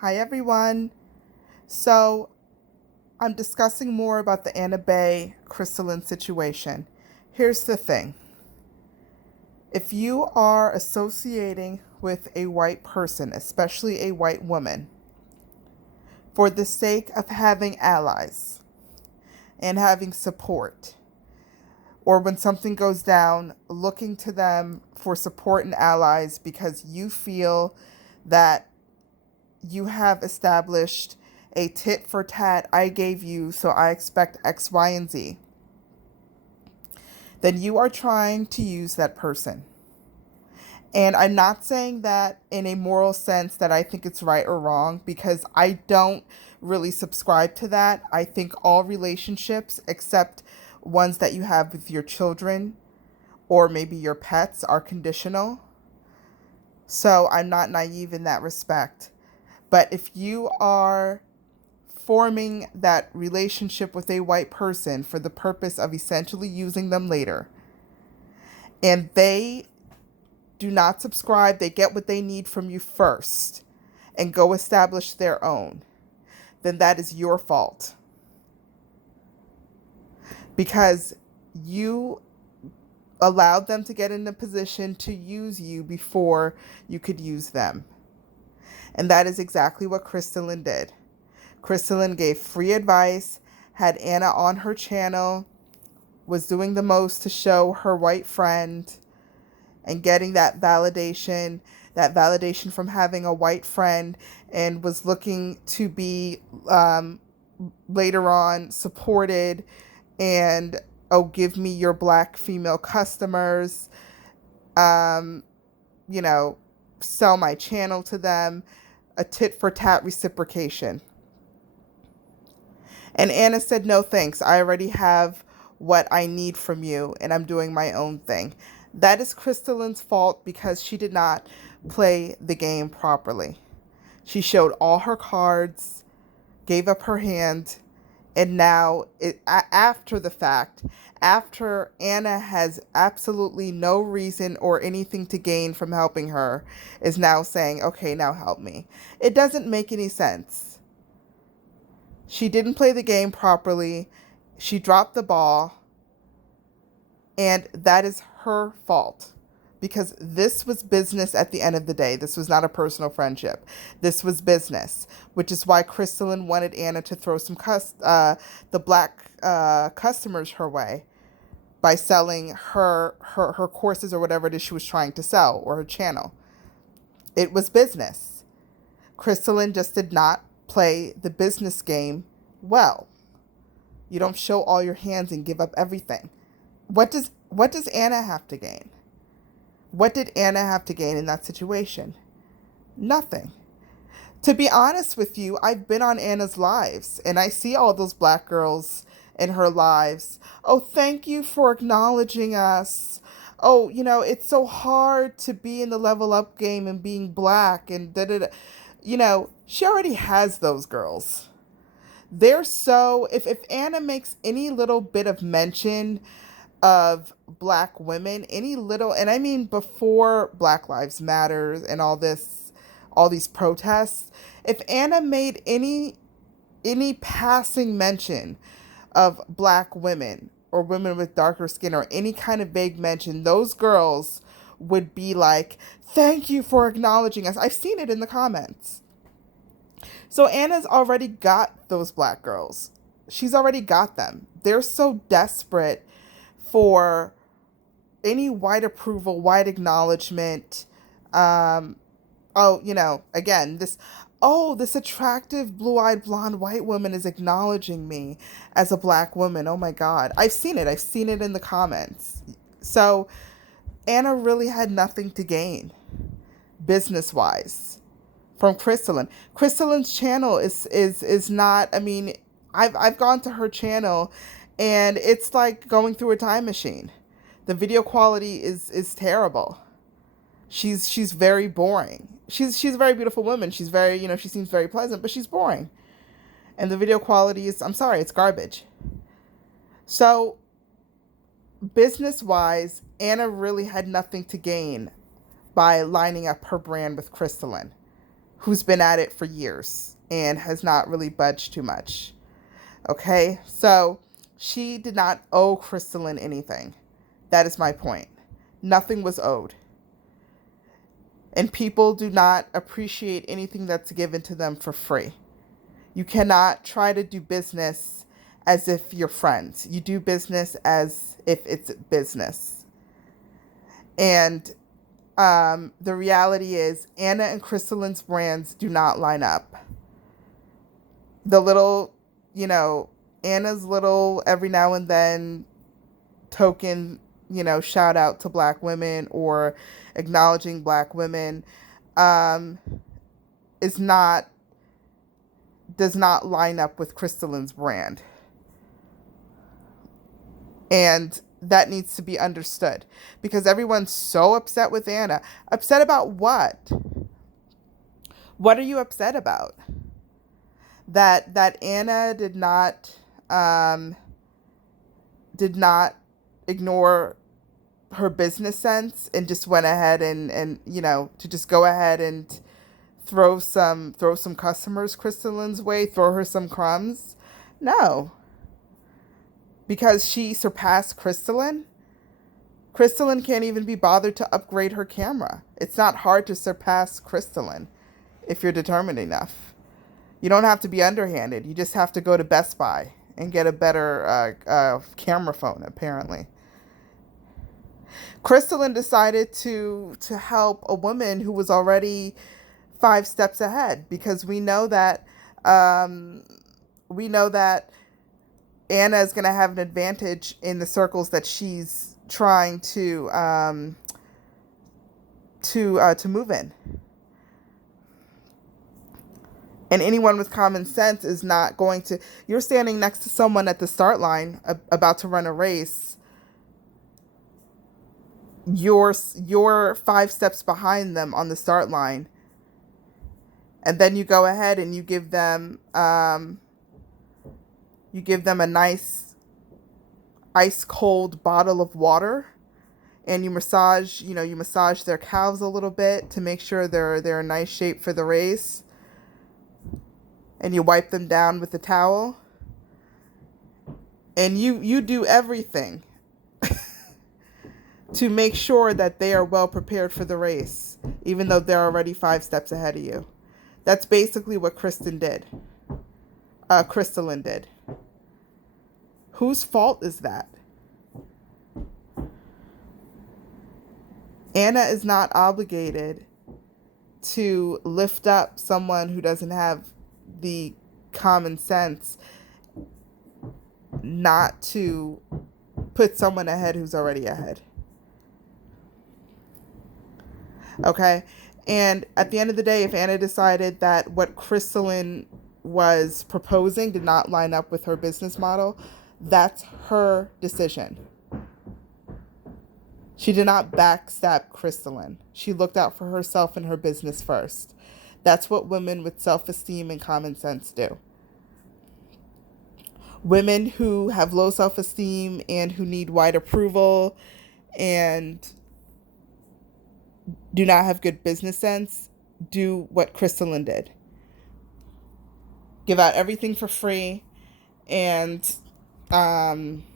Hi, everyone. So, I'm discussing more about the Anna Bay Christelyn situation. Here's the thing: if you are associating with a white person, especially a white woman, for the sake of having allies and having support, or when something goes down, looking to them for support and allies because you feel that you have established a tit for tat, I gave you, so I expect X, Y, and Z, then you are trying to use that person. And I'm not saying that in a moral sense that I think it's right or wrong, because I don't really subscribe to that. I think all relationships, except ones that you have with your children or maybe your pets, are conditional. So I'm not naive in that respect. But if you are forming that relationship with a white person for the purpose of essentially using them later, and they do not subscribe, they get what they need from you first and go establish their own, then that is your fault. Because you allowed them to get in a position to use you before you could use them. And that is exactly what Christelyn did. Christelyn gave free advice, had Anna on her channel, was doing the most to show her white friend and getting that validation from having a white friend, and was looking to be later on supported and, oh, give me your black female customers, um, you know, sell my channel to them, a tit for tat reciprocation. And Anna said, no, thanks. I already have what I need from you, and I'm doing my own thing. That is Christelyn's fault because she did not play the game properly. She showed all her cards, gave up her hand, and now, after the fact, after Anna has absolutely no reason or anything to gain from helping her, is now saying, okay, now help me. It doesn't make any sense. She didn't play the game properly. She dropped the ball. And that is her fault. Because this was business at the end of the day. This was not a personal friendship. This was business, which is why Christelyn wanted Anna to throw the black customers her way by selling her courses or whatever it is she was trying to sell, or her channel. It was business. Christelyn just did not play the business game well. You don't show all your hands and give up everything. What does Anna have to gain? What did Anna have to gain in that situation? Nothing. To be honest with you, I've been on Anna's lives and I see all those black girls in her lives. Oh, thank you for acknowledging us. Oh, it's so hard to be in the level up game and being black and da da da. She already has those girls. They're so, if Anna makes any little bit of mention of black women, any little, and I mean before Black Lives Matter and all these protests, if Anna made any passing mention of black women or women with darker skin or any kind of vague mention, those girls would be like, thank you for acknowledging us. I've seen it in the comments. So Anna's already got those black girls. She's already got them. They're so desperate for any white approval, white acknowledgement. Again, this attractive blue-eyed blonde white woman is acknowledging me as a black woman. Oh my God. I've seen it. I've seen it in the comments. So Anna really had nothing to gain business-wise from Christelyn. Christelyn's channel is not, I mean, I've gone to her channel and it's like going through a time machine. The video quality is terrible. She's very boring. She's a very beautiful woman. She's very, she seems very pleasant, but she's boring. And the video quality is, I'm sorry, it's garbage. So business-wise, Anna really had nothing to gain by lining up her brand with Christelyn. who's been at it for years and has not really budged too much. Okay, so she did not owe Christelyn anything. That is my point. Nothing was owed. And people do not appreciate anything that's given to them for free. You cannot try to do business as if you're friends. You do business as if it's business. And the reality is Anna and Christelyn's brands do not line up. The little, Anna's little every now and then token, shout out to Black women or acknowledging Black women does not line up with Christelyn's brand. And that needs to be understood because everyone's so upset with Anna. Upset about what? What are you upset about? That Anna did not ignore her business sense and just went ahead and to just go ahead and throw some customers Christelyn's way, throw her some crumbs. No. Because she surpassed Christelyn. Christelyn can't even be bothered to upgrade her camera. It's not hard to surpass Christelyn if you're determined enough. You don't have to be underhanded. You just have to go to Best Buy and get a better camera phone, apparently. Christelyn decided to help a woman who was already 5 steps ahead because we know that Anna is going to have an advantage in the circles that she's trying to move in. And anyone with common sense is not going to... You're standing next to someone at the start line about to run a race. You're 5 steps behind them on the start line. And then you go ahead and you give them a nice ice cold bottle of water, and you massage their calves a little bit to make sure they're in nice shape for the race. And you wipe them down with a towel. And you do everything to make sure that they are well prepared for the race, even though they're already 5 steps ahead of you. That's basically what Christelyn did. Whose fault is that? Anna is not obligated to lift up someone who doesn't have the common sense not to put someone ahead who's already ahead. Okay? And at the end of the day, if Anna decided that what Christelyn was proposing did not line up with her business model, that's her decision. She did not backstab Christelyn. She looked out for herself and her business first. That's what women with self-esteem and common sense do. Women who have low self-esteem and who need wide approval and do not have good business sense do what Christelyn did. Give out everything for free and then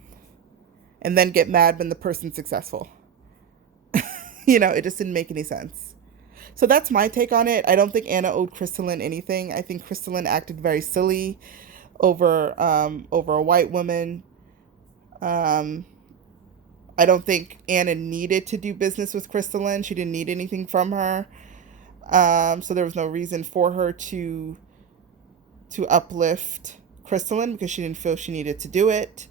get mad when the person's successful. It just didn't make any sense. So that's my take on it. I don't think Anna owed Christelyn anything. I think Christelyn acted very silly over a white woman. I don't think Anna needed to do business with Christelyn. She didn't need anything from her. So there was no reason for her to uplift Christelyn because she didn't feel she needed to do it.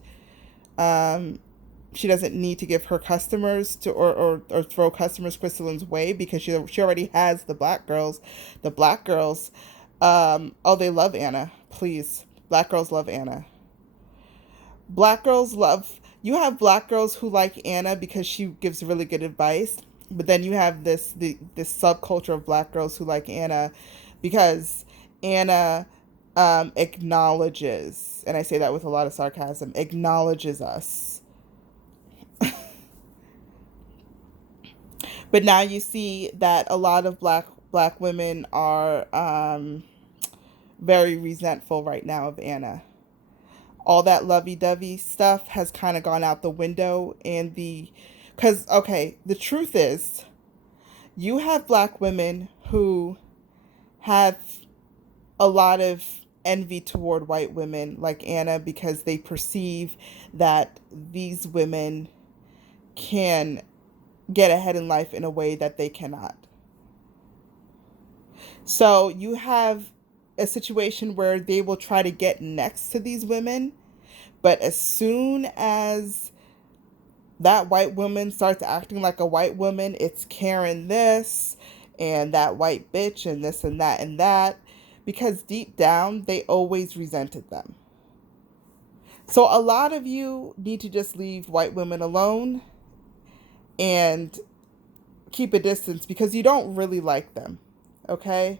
She doesn't need to give her customers or throw customers Christelyn's way because she already has the black girls. The black girls, they love Anna. Please. Black girls love Anna. You have black girls who like Anna because she gives really good advice. But then you have this subculture of black girls who like Anna because Anna acknowledges, and I say that with a lot of sarcasm, acknowledges us. But now you see that a lot of black black women are very resentful right now of Anna. All that lovey-dovey stuff has kind of gone out the window, and because okay, the truth is, you have black women who have a lot of envy toward white women like Anna because they perceive that these women can get ahead in life in a way that they cannot. So you have a situation where they will try to get next to these women, but as soon as that white woman starts acting like a white woman, it's Karen this and that white bitch and this and that, because deep down they always resented them. So a lot of you need to just leave white women alone and keep a distance because you don't really like them. Okay?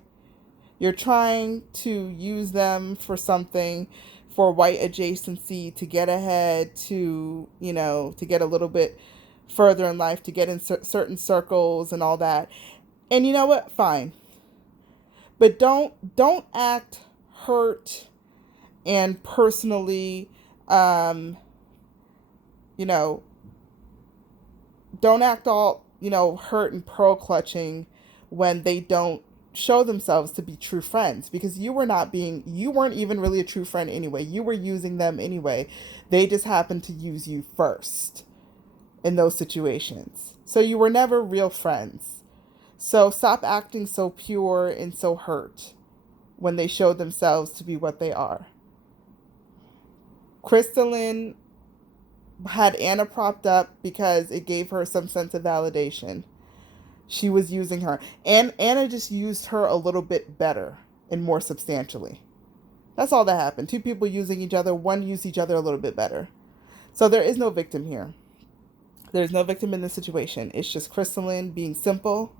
You're trying to use them for something, for white adjacency, to get ahead, to get a little bit further in life, to get in certain circles and all that. And you know what? Fine. But don't act hurt and personally, um, you know, don't act all, hurt and pearl clutching when they don't show themselves to be true friends, because you weren't even really a true friend anyway. You were using them anyway. They just happened to use you first in those situations. So you were never real friends. So stop acting so pure and so hurt when they show themselves to be what they are. Christelyn had Anna propped up because it gave her some sense of validation. She was using her. And Anna just used her a little bit better and more substantially. That's all that happened. Two people using each other. One used each other a little bit better. So there is no victim here. There's no victim in this situation. It's just Christelyn being simple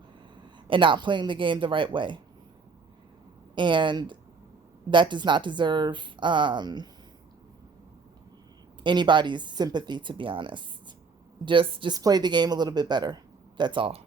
and not playing the game the right way. And that does not deserve anybody's sympathy, to be honest. Just play the game a little bit better. That's all.